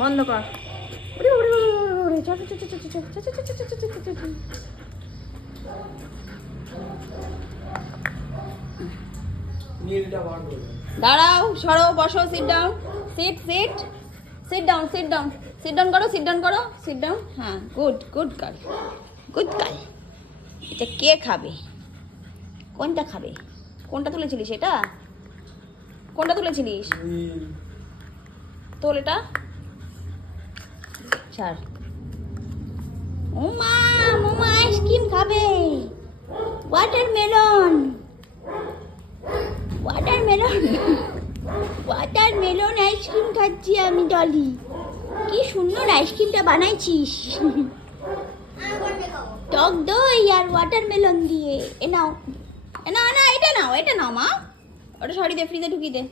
বন্ধ কর। ওরে ওরে ওরে ওরে, চল চল চল চল চল চল চল চল চল চল চল চল। দাঁড়াও, সরো, বসো, sit down, sit sit sit down, sit down, sit down করো, সিট ডাউন করো, সিট ডাউন। হ্যাঁ, good good girl, good girl. এটা কে খাবে? কোনটা খাবে? কোনটা তুলেছিলিস? এটা কোনটা তুলেছিলিস? তোল এটা, ছাড়। ওমা মোমা আইসক্রিম খাবে, ওয়াটারমেলন, ওয়াটারমেলন, ওয়াটারমেলন আইসক্রিম খাচ্ছি আমি ডলি। কি সুন্দর আইসক্রিমটা বানাইছিস, টক দই আর ওয়াটারমেলন দিয়ে। এ নাও, না না, এটা নাও, এটা নাও মা। ওটা সরি দে, ফ্রিজে ঢুকিয়ে দে।